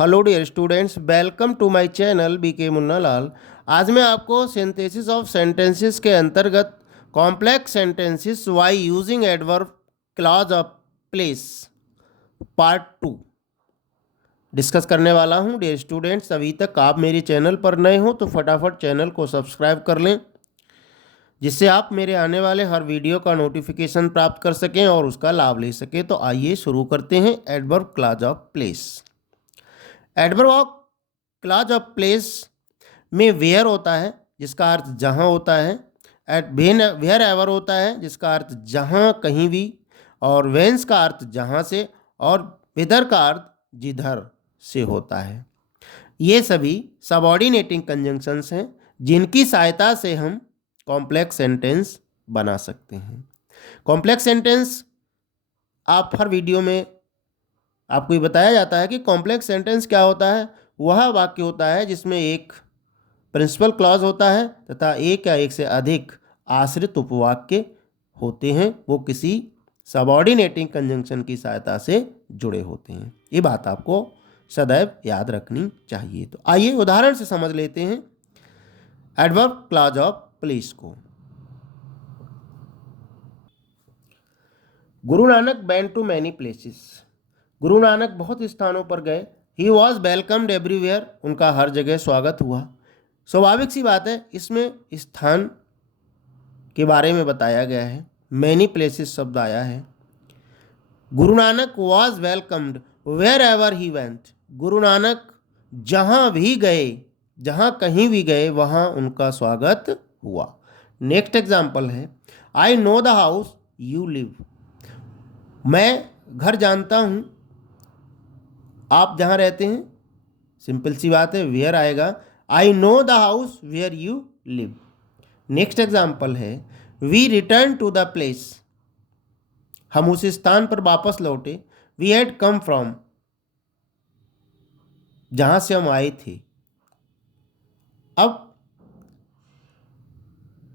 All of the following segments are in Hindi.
Hello dear students, welcome to my channel BK Munna Lal. आज मैं आपको सिंथेसिस ऑफ सेंटेंसेस के अंतर्गत complex sentences by using adverb clause of place part 2 discuss करने वाला हूं। डियर स्टूडेंट्स, अभी तक आप मेरे चैनल पर नए हो तो फटाफट चैनल को सब्सक्राइब कर लें, जिससे आप मेरे आने वाले हर वीडियो का नोटिफिकेशन प्राप्त कर सकें और उसका लाभ ले सकें। तो आइए शुरू करते हैं। Adverb clause of place. Adverb of clause of place में वेयर होता है जिसका अर्थ जहाँ होता है, एट वेयर एवर होता है जिसका अर्थ जहाँ कहीं भी, और वेंस का अर्थ जहाँ से, और विदर का अर्थ जिधर से होता है। ये सभी सबऑर्डिनेटिंग कंजंक्शंस हैं जिनकी सहायता से हम कॉम्प्लेक्स सेंटेंस बना सकते हैं। कॉम्प्लेक्स सेंटेंस आप हर वीडियो में आपको ये बताया जाता है कि कॉम्प्लेक्स सेंटेंस क्या होता है। वह वाक्य होता है जिसमें एक प्रिंसिपल क्लॉज होता है तथा एक या एक से अधिक आश्रित उपवाक्य होते हैं। वो किसी सबऑर्डिनेटिंग कंजंक्शन की सहायता से जुड़े होते हैं। ये बात आपको सदैव याद रखनी चाहिए। तो आइए उदाहरण से समझ लेते हैं एडवर्ब क्लॉज ऑफ प्लेस को। Guru Nanak went to many places. Guru Nanak बहुत स्थानों पर गए। He was welcomed everywhere. उनका हर जगह स्वागत हुआ। स्वाभाविक सी बात है, इसमें स्थान के बारे में बताया गया है। मैनी प्लेसेस शब्द आया है। Guru Nanak was welcomed wherever he went. Guru Nanak जहाँ भी गए, जहाँ कहीं भी गए, वहाँ उनका स्वागत हुआ। नेक्स्ट एग्जाम्पल है, आई know the house you live. मैं घर जानता हूँ आप जहाँ रहते हैं। सिंपल सी बात है, वेयर आएगा। I know the house where you live. Next example है, we return to the place. हम उस स्थान पर वापस लौटे। वी हैड कम फ्रॉम, जहाँ से हम आए थे। अब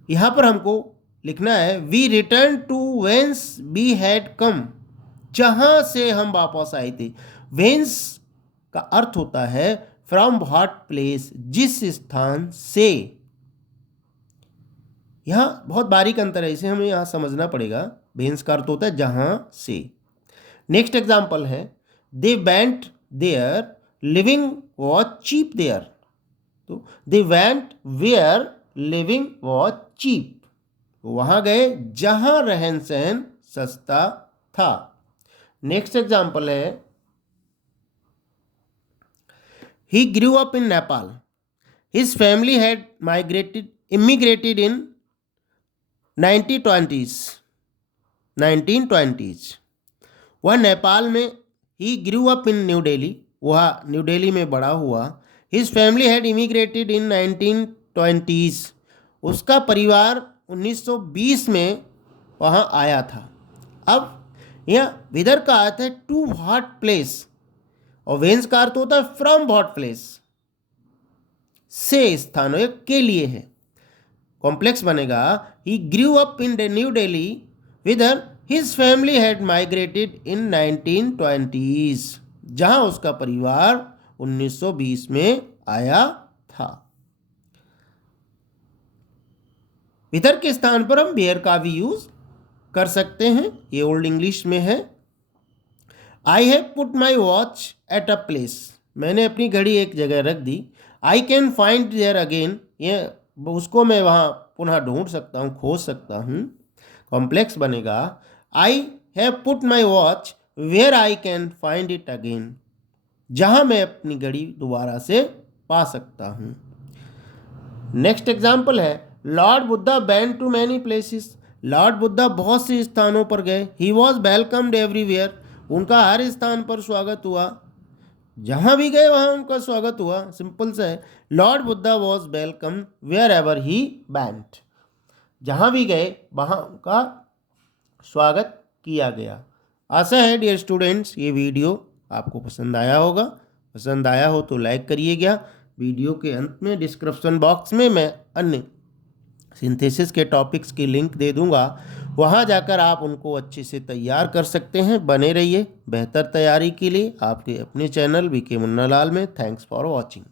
यहाँ पर हमको लिखना है, we return to whence we had come, जहाँ से हम वापस आए थे। वेंस का अर्थ होता है फ्रॉम व्हाट प्लेस, जिस स्थान से। यहाँ बहुत बारीक अंतर है, इसे हमें यहाँ समझना पड़ेगा। वेंस का अर्थ होता है जहाँ से। नेक्स्ट एग्जाम्पल है, they went there living was cheap there. तो they went where living was cheap, वहाँ गए जहाँ रहन सहन सस्ता था। नेक्स्ट एग्जाम्पल है, he grew up in Nepal. His family had immigrated in 1920s. वह नेपाल में, he grew up in New Delhi, वह न्यू दिल्ली में बड़ा हुआ। His family had immigrated in 1920s. उसका परिवार 1920 में वहाँ आया था। अब यह विदर का अर्थ है टू व्हाट प्लेस, और वेंस का अर्थ होता है फ्रॉम व्हाट प्लेस, से स्थान, के लिए है। कॉम्प्लेक्स बनेगा, he grew up in New Delhi whither his family had migrated in 1920s, जहां उसका परिवार 1920 में आया था। विदर के स्थान पर हम वेयर का भी यूज कर सकते हैं। ये ओल्ड इंग्लिश में है। I have put my watch at a place. मैंने अपनी घड़ी एक जगह रख दी। I can find there again, ये उसको मैं वहाँ पुनः ढूंढ सकता हूँ, खोज सकता हूँ। कॉम्प्लेक्स बनेगा, I have put my watch where I can find it again, जहाँ मैं अपनी घड़ी दोबारा से पा सकता हूँ। नेक्स्ट एग्जाम्पल है, Lord Buddha went to many places. Lord Buddha बहुत से स्थानों पर गए। He was welcomed everywhere. उनका हर स्थान पर स्वागत हुआ। जहाँ भी गए वहाँ उनका स्वागत हुआ। सिंपल सा है, Lord Buddha was welcome wherever he went. जहाँ भी गए वहाँ उनका स्वागत किया गया। आशा है डियर स्टूडेंट्स ये वीडियो आपको पसंद आया होगा। पसंद आया हो तो लाइक करिएगा। वीडियो के अंत में डिस्क्रिप्शन बॉक्स में मैं अन्य सिंथेसिस के टॉपिक्स की लिंक दे दूंगा, वहाँ जाकर आप उनको अच्छे से तैयार कर सकते हैं। बने रहिए बेहतर तैयारी के लिए आपके अपने चैनल बीके मुन्ना लाल में। Thanks for watching.